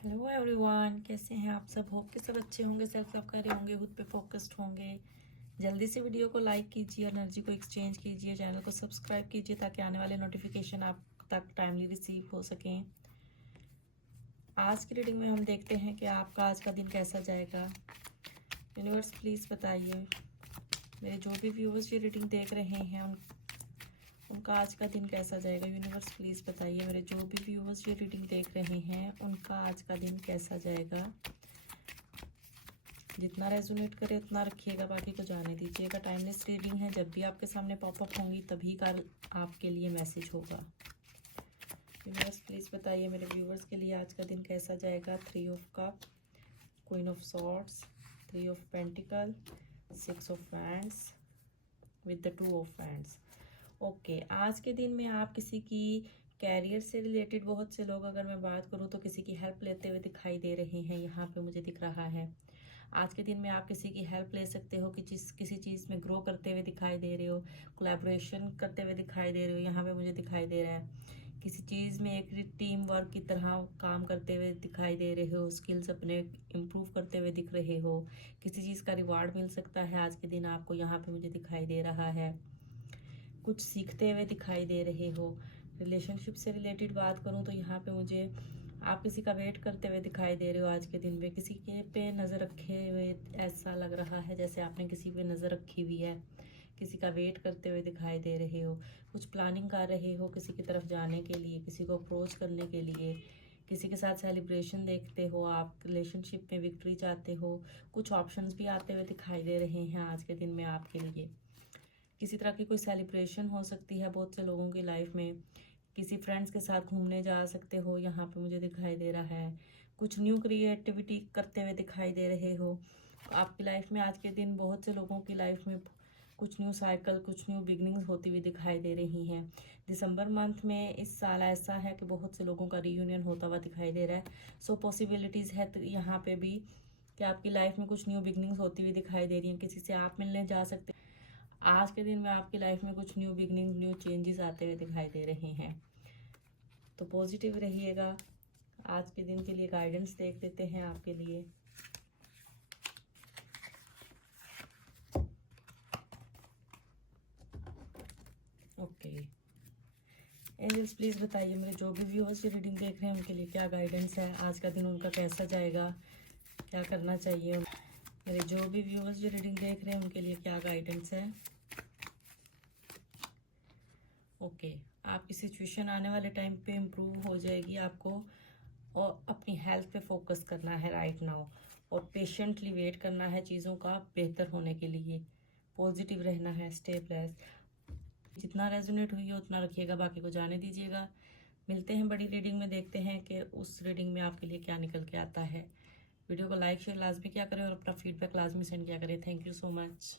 Hello everyone, कैसे हैं आप सब। होप के सब अच्छे होंगे, सेल्फ लव कर रहे होंगे, खुद पे फोकस्ड होंगे। जल्दी से वीडियो को लाइक कीजिए, एनर्जी को एक्सचेंज कीजिए, चैनल को सब्सक्राइब कीजिए ताकि आने वाले नोटिफिकेशन आप तक टाइमली रिसीव हो सकें। आज की रीडिंग में हम देखते हैं कि आपका आज का दिन कैसा जाएगा। यूनिवर्स प्लीज़ बताइए, मेरे जो भी व्यूवर्स ये रीडिंग देख रहे हैं उनका आज का दिन कैसा जाएगा। यूनिवर्स प्लीज़ बताइए, मेरे जो भी व्यूवर्स ये रीडिंग देख रहे हैं उनका आज का दिन कैसा जाएगा। जितना रेजोनेट करे उतना रखिएगा, बाकी को जाने दीजिएगा। टाइमलेस रीडिंग है, जब भी आपके सामने पॉपअप होंगी तभी का आपके लिए मैसेज होगा। यूनिवर्स प्लीज़ बताइए, मेरे व्यूवर्स के लिए आज का दिन कैसा जाएगा। 3 of cup, queen of swords, 3 of pentacle, 6 of wands with the 2 of wands. Okay, आज के दिन में आप किसी की कैरियर से रिलेटेड, बहुत से लोग अगर मैं बात करूं तो किसी की हेल्प लेते हुए दिखाई दे रहे हैं। यहाँ पे मुझे दिख रहा है आज के दिन में आप किसी की हेल्प ले सकते हो कि किसी चीज़ में ग्रो करते हुए दिखाई दे रहे हो, कोलैबोरेशन करते हुए दिखाई दे रहे हो। यहाँ पे मुझे दिखाई दे रहा है किसी चीज़ में एक टीम वर्क की तरह काम करते हुए दिखाई दे रहे हो, स्किल्स अपने इम्प्रूव करते हुए दिख रहे हो। किसी चीज़ का रिवार्ड मिल सकता है आज के दिन आपको, यहाँ पे मुझे दिखाई दे रहा है। कुछ सीखते हुए दिखाई दे रहे हो। रिलेशनशिप से रिलेटेड बात करूं तो यहाँ पे मुझे आप किसी का वेट करते हुए दिखाई दे रहे हो। आज के दिन में किसी के पे नज़र रखे हुए ऐसा लग रहा है जैसे आपने किसी पे नज़र रखी हुई है। किसी का वेट करते हुए दिखाई दे रहे हो। कुछ प्लानिंग कर रहे हो किसी की तरफ जाने के लिए, किसी को अप्रोच करने के लिए। किसी के साथ सेलिब्रेशन देखते हो आप, रिलेशनशिप में विक्ट्री चाहते हो। कुछ ऑप्शंस भी आते हुए दिखाई दे रहे हैं आज के दिन में आपके लिए। किसी तरह की कोई सेलिब्रेशन हो सकती है बहुत से लोगों की लाइफ में। किसी फ्रेंड्स के साथ घूमने जा सकते हो, यहाँ पे मुझे दिखाई दे रहा है। कुछ न्यू क्रिएटिविटी करते हुए दिखाई दे रहे हो। आपकी लाइफ में आज के दिन बहुत से लोगों की लाइफ में कुछ न्यू साइकिल, कुछ न्यू बिगनिंग्स होती हुई दिखाई दे रही हैं। दिसंबर मंथ में इस साल ऐसा है कि बहुत से लोगों का रीयूनियन होता हुआ दिखाई दे रहा है। सो पॉसिबिलिटीज़ है तो यहाँ पे भी कि आपकी लाइफ में कुछ न्यू बिगनिंग्स होती हुई दिखाई दे रही हैं। किसी से आप मिलने जा सकते हैं। आज के दिन में आपकी लाइफ में कुछ न्यू बिगनिंग, न्यू चेंजेस आते हुए दिखाई दे रहे हैं। तो पॉजिटिव रहिएगा। आज के दिन के लिए गाइडेंस देख देते हैं आपके लिए। ओके, एंजल्स प्लीज़ बताइए, मेरे जो भी व्यूअर्स ये रीडिंग देख रहे हैं उनके लिए क्या गाइडेंस है। आज का दिन उनका कैसा जाएगा, क्या करना चाहिए। मेरे जो भी व्यूअर्स ये रीडिंग देख रहे हैं उनके लिए क्या गाइडेंस है। ओके, आपकी सिचुएशन आने वाले टाइम पे इम्प्रूव हो जाएगी। आपको और अपनी हेल्थ पे फोकस करना है राइट नाउ, और पेशेंटली वेट करना है चीज़ों का बेहतर होने के लिए। पॉजिटिव रहना है, स्टे ब्लेस्ड। जितना रेजोनेट हुई है उतना रखिएगा, बाकी को जाने दीजिएगा। मिलते हैं बड़ी रीडिंग में, देखते हैं कि उस रीडिंग में आपके लिए क्या निकल के आता है। वीडियो को लाइक शेयर लाजमी क्या करें और अपना फीडबैक लाजमी सेंड किया करें। Thank you so much.